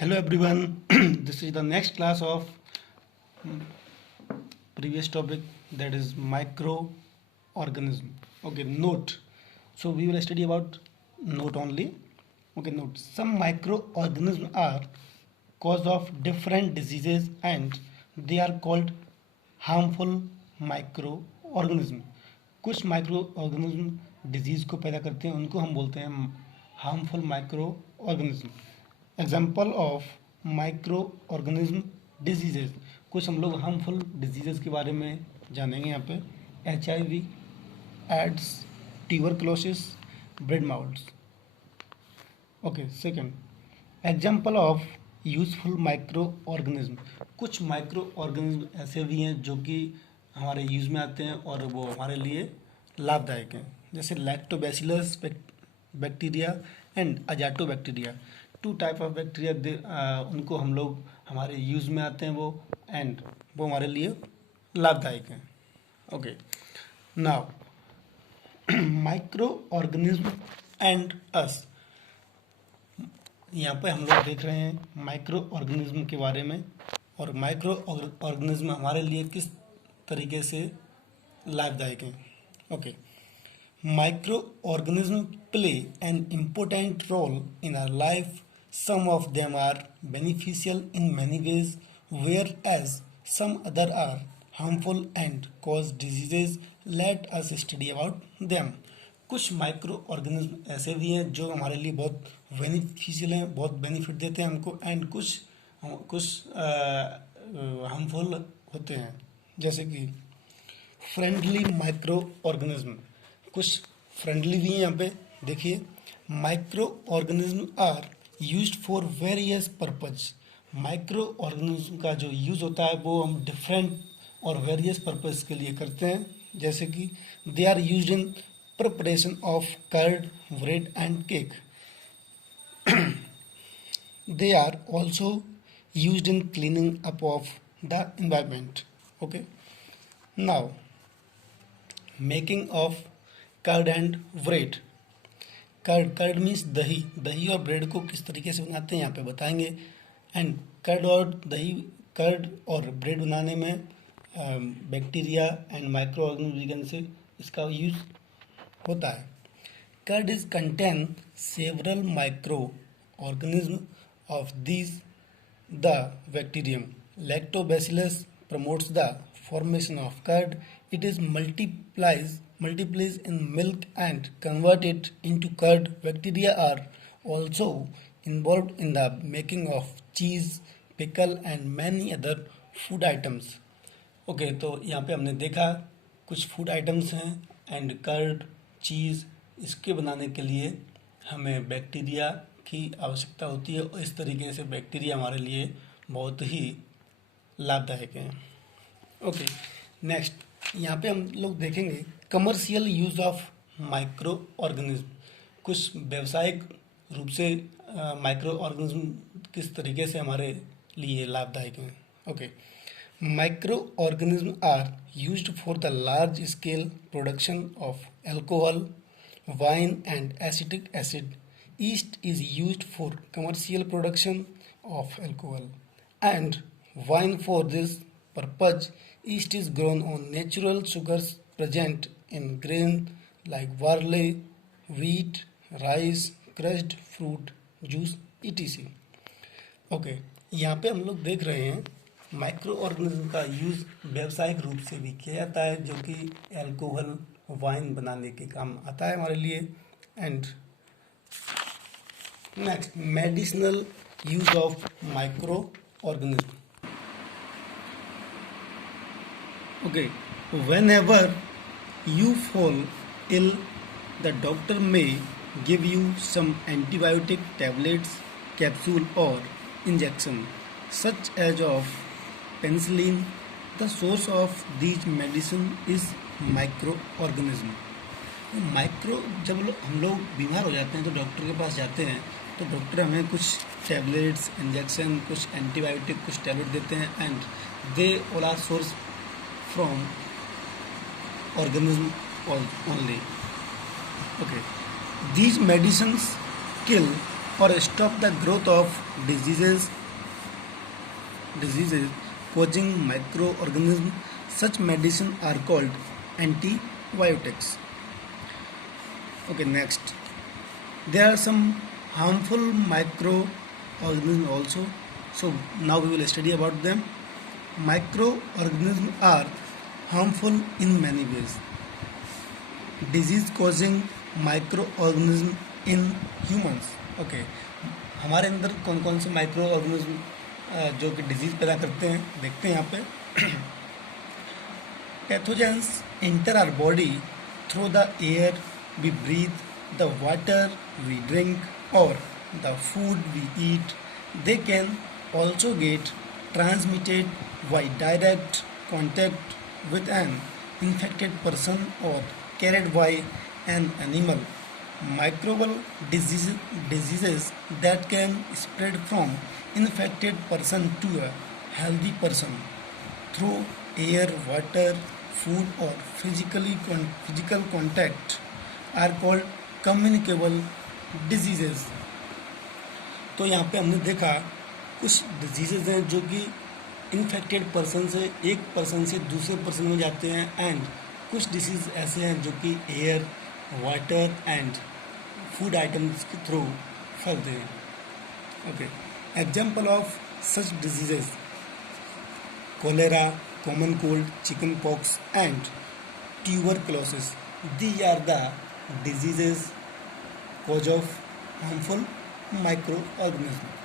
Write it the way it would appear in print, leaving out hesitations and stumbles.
Hello everyone, this is the next class of previous topic, that is microorganism. Okay, note. So we will study about note only. Okay, note. Some microorganisms are cause of different diseases and they are called harmful microorganism. कुछ micro organism disease को पैदा करते हैं, उनको हम बोलते हैं harmful micro organism. Example of micro organism diseases. कुछ हम लोग हार्मफुल डिजीजेज के बारे में जानेंगे यहाँ पे. HIV, AIDS, tuberculosis, bread moulds. Okay, second, example of useful micro organism. कुछ माइक्रो ऑर्गेनिज्म ऐसे भी हैं जो कि हमारे यूज में आते हैं और वो हमारे लिए लाभदायक हैं, जैसे lactobacillus bacteria and azotobacteria. Two type of bacteria, उनको हम लोग हमारे यूज में आते हैं वो, एंड वो हमारे लिए लाभदायक हैं. Okay, now micro organism and us. यहाँ पे हम लोग देख रहे हैं माइक्रो ऑर्गेनिज्म के बारे में, और माइक्रो ऑर्गेनिज्म हमारे लिए किस तरीके से लाभदायक हैं. Okay, micro organism play an important role in our life. Some of them are beneficial in many ways, whereas some other are harmful and cause diseases. Let us study about them. कुछ micro organism ऐसे भी हैं जो हमारे लिए बहुत beneficial हैं, बहुत बेनिफिट देते हैं हमको, एंड कुछ हार्मफुल होते हैं, जैसे कि फ्रेंडली माइक्रो ऑर्गेनिज्म. कुछ फ्रेंडली भी हैं यहाँ पे देखिए. Micro organism are used for various purpose. Micro organism का जो यूज़ होता है वो हम डिफरेंट और वेरियस पर्पज के लिए करते हैं, जैसे कि they are used in preparation of curd, bread and cake. They are also used in cleaning up of the environment. Okay. Now, making of curd and bread. Curd means दही. दही और bread को किस तरीके से बनाते हैं यहाँ पे बताएंगे. एंड कर्ड और ब्रेड बनाने में बैक्टीरिया एंड माइक्रो ऑर्गेनिज्म से इसका यूज होता है. Curd is contain several micro organism of these the bacterium lactobacillus promotes the formation of curd. It is multiplies in milk and convert it into curd. Bacteria are also involved in the making of cheese, pickle and many other food items. Okay, तो यहाँ पे हमने देखा कुछ food items हैं and curd, चीज़, इसके बनाने के लिए हमें बैक्टीरिया की आवश्यकता होती है, और इस तरीके से बैक्टीरिया हमारे लिए बहुत ही लाभदायक हैं. ओके, नेक्स्ट यहाँ पे हम लोग देखेंगे commercial use of micro organism. कुछ व्यावसायिक रूप से माइक्रो ऑर्गेनिज्म किस तरीके से हमारे लिए लाभदायक हैं. Okay, micro organism are used for the large scale production of alcohol, wine and acetic acid. Yeast is used for commercial production of alcohol and wine. For this purpose, yeast is grown on natural sugars present in grain like barley, wheat, rice, crushed fruit juice, etc. Okay, यहाँ पे हम लोग देख रहे हैं micro organism का use व्यावसायिक रूप से भी किया जाता है, जो कि एल्कोहल, वाइन बनाने के काम आता है हमारे लिए. And next, medicinal use of microorganism. Okay, whenever you fall ill, the doctor may give you some antibiotic tablets, capsule or injection such as of penicillin. The source of these medicine is microorganism. जब हम लोग बीमार हो जाते हैं तो doctor के पास जाते हैं, तो डॉक्टर हमें कुछ टैबलेट्स, इंजेक्शन, कुछ एंटीबायोटिक, कुछ टैबलेट देते हैं, and they all are source from organism only. Okay, these medicines kill or stop the growth of diseases causing microorganisms. Such medicine are called antibiotics. Okay, next. There are some harmful microorganisms also. So now we will study about them. Microorganisms are harmful in many ways. Disease causing microorganism in humans. Okay, हमारे अंदर कौन कौन से micro organism जो कि disease पैदा करते हैं देखते हैं यहाँ पे. Pathogens enter our body through the air we breathe, the water we drink, or the food we eat. They can also get transmitted by direct contact with an infected person or carried by an animal. Microbial diseases that can spread from infected person to a healthy person through air, water, food or physical contact are called communicable diseases. तो यहाँ पे हमने देखा कुछ diseases हैं जो कि infected person से एक पर्सन से दूसरे पर्सन में जाते हैं, एंड कुछ डिसीज ऐसे हैं जो कि air, water and food items के थ्रू फैलते हैं. Okay, example of such diseases: cholera, common cold, chicken pox and tuberculosis. These are the diseases cause of harmful microorganisms.